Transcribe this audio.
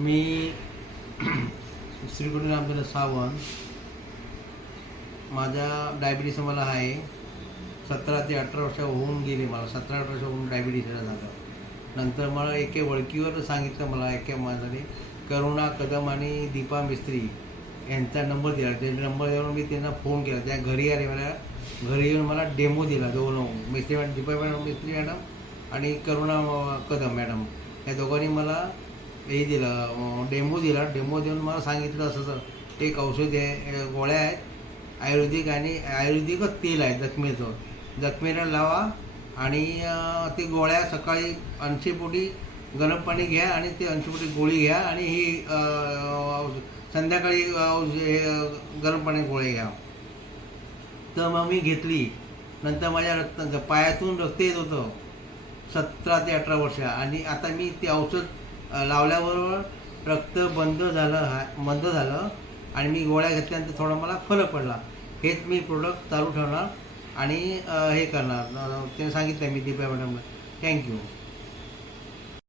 मी श्रीकुटी रामचंद्र सावंत. माझा डायबिटीस मला आहे. 17 ते 18 वर्ष होऊन गेली. मला 17-18 वर्ष होऊन डायबिटीस झालं. नंतर मला एके ओळखीवर सांगितलं, मला एके माझ्याने करुणा कदम आणि दीपा मिस्त्री यांचा नंबर दिला. त्या नंबरवर मी त्यांना फोन केला. त्या घरी आले. मला घरी येऊन मला डेमो दिला. दोन मिस्त्री मॅडम, दीपा मॅडम मिस्त्री मॅडम आणि करुणा कदम मॅडम, या दोघांनी मला हे दिलं, डेमो दिला. डेमो देऊन मला सांगितलं असं एक औषध आहे, गोळ्या आहेत आयुर्वेदिक, आणि आयुर्वेदिकच तेल आहे जखमेचं, जखमेला लावा आणि ते गोळ्या सकाळी 80 पोटी गरम पाणी घ्या आणि ते 80 पोटी गोळी घ्या आणि ही संध्याकाळी गरम पाणी गोळी घ्या. तर मग मी घेतली. नंतर माझ्या पायातून रक्त येत होतं 17 ते 18 वर्ष, आणि आता मी ते औषध लावल्याबरोबर रक्त बंद झालं आणि मी गोळ्या घेतल्यानंतर थोडा मला फरक पडला. हेच मी प्रोडक्ट चालू ठेवणार आणि हे करणार. ते सांगितलं मी दीपा मॅडमला. थँक्यू.